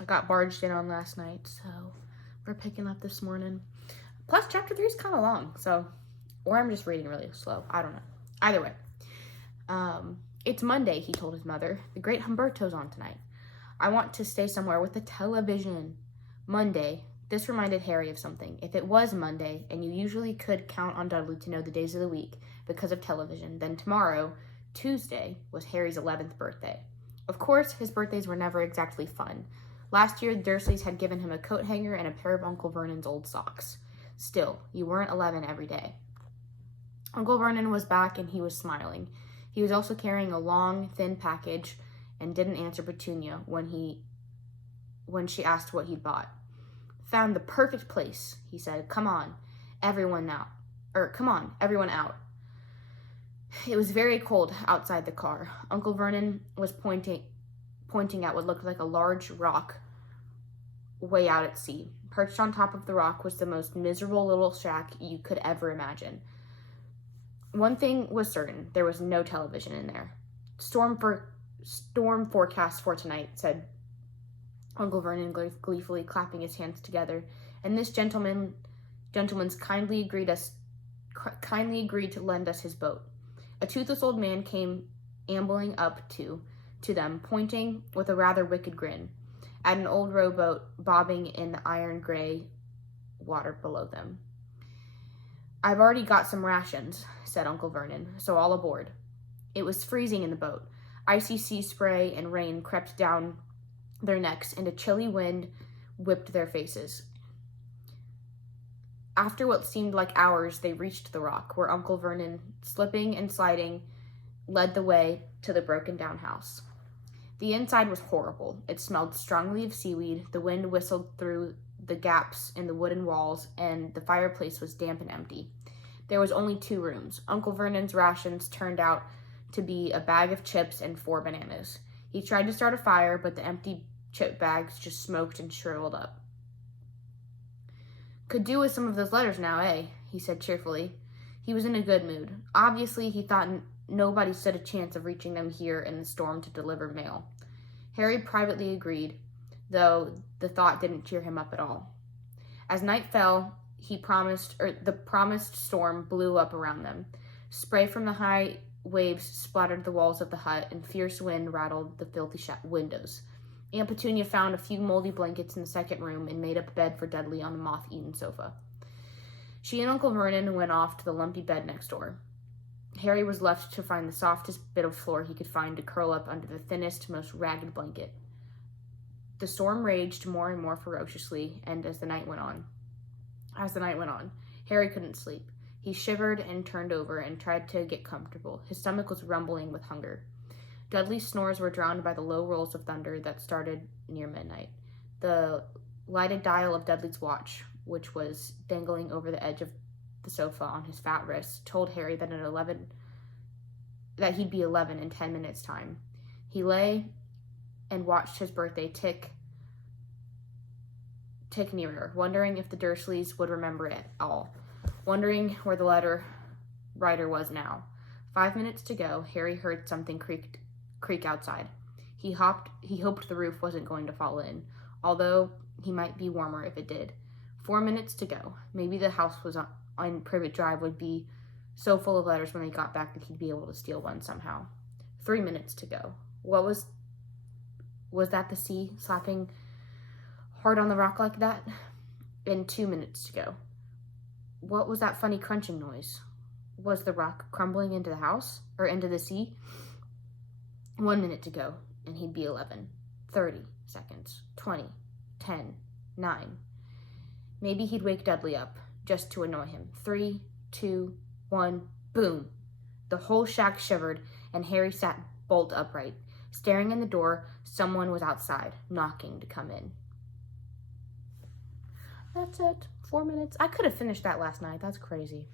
I got barged in on last night, so we're picking up this morning. Plus, chapter 3 is kind of long, so, or I'm just reading really slow. I don't know. Either way. It's Monday, he told his mother. The great Humberto's on tonight. I want to stay somewhere with a television. Monday. This reminded Harry of something. If it was Monday, and you usually could count on Dudley to know the days of the week because of television, then tomorrow, Tuesday, was Harry's 11th birthday. Of course, his birthdays were never exactly fun. Last year, the Dursleys had given him a coat hanger and a pair of Uncle Vernon's old socks. Still, you weren't 11 every day. Uncle Vernon was back and he was smiling. He was also carrying a long, thin package and didn't answer Petunia when she asked what he'd bought. Found the perfect place, he said. Come on, everyone out. It was very cold outside the car. Uncle Vernon was pointing at what looked like a large rock way out at sea. Perched on top of the rock was the most miserable little shack you could ever imagine. One thing was certain, there was no television in there. Storm forecast for tonight, said Uncle Vernon gleefully, clapping his hands together, and this gentleman's kindly agreed to lend us his boat. A toothless old man came ambling up to them, pointing with a rather wicked grin at an old rowboat bobbing in the iron-gray water below them. I've already got some rations, said Uncle Vernon, so all aboard. It was freezing in the boat. Icy sea spray and rain crept down their necks, and a chilly wind whipped their faces. After what seemed like hours, they reached the rock, where Uncle Vernon, slipping and sliding, led the way to the broken-down house. The inside was horrible. It smelled strongly of seaweed, the wind whistled through the gaps in the wooden walls, and the fireplace was damp and empty. There was only 2 rooms. Uncle Vernon's rations turned out to be a bag of chips and 4 bananas. He tried to start a fire, but the empty chip bags just smoked and shriveled up. Could do with some of those letters now, eh? He said cheerfully. He was in a good mood. Obviously, he thought nobody stood a chance of reaching them here in the storm to deliver mail. Harry privately agreed, though the thought didn't cheer him up at all. As night fell, the promised storm blew up around them. Spray from the high waves splattered the walls of the hut, and fierce wind rattled the filthy windows. Aunt Petunia found a few moldy blankets in the second room and made up a bed for Dudley on the moth-eaten sofa. She and Uncle Vernon went off to the lumpy bed next door. Harry was left to find the softest bit of floor he could find to curl up under the thinnest, most ragged blanket. The storm raged more and more ferociously, and as the night went on, Harry couldn't sleep. He shivered and turned over and tried to get comfortable. His stomach was rumbling with hunger. Dudley's snores were drowned by the low rolls of thunder that started near midnight. The lighted dial of Dudley's watch, which was dangling over the edge of the sofa on his fat wrist, told Harry that he'd be 11 in 10 minutes' time. He lay and watched his birthday tick nearer, wondering if the Dursleys would remember it all, wondering where the letter writer was now. 5 minutes to go, Harry heard something creak outside. He hoped the roof wasn't going to fall in, although he might be warmer if it did. 4 minutes to go. Maybe the house on Privet Drive would be so full of letters when they got back that he'd be able to steal one somehow. 3 minutes to go. What was that the sea slapping hard on the rock like that? And 2 minutes to go. What was that funny crunching noise? Was the rock crumbling into the house? Or into the sea? 1 minute to go, and he'd be 11. 30 seconds. 20. 10. 9. Maybe he'd wake Dudley up, just to annoy him. 3, 2, 1, boom! The whole shack shivered, and Harry sat bolt upright. Staring in the door, someone was outside, knocking to come in. That's it. 4 minutes. I could have finished that last night. That's crazy.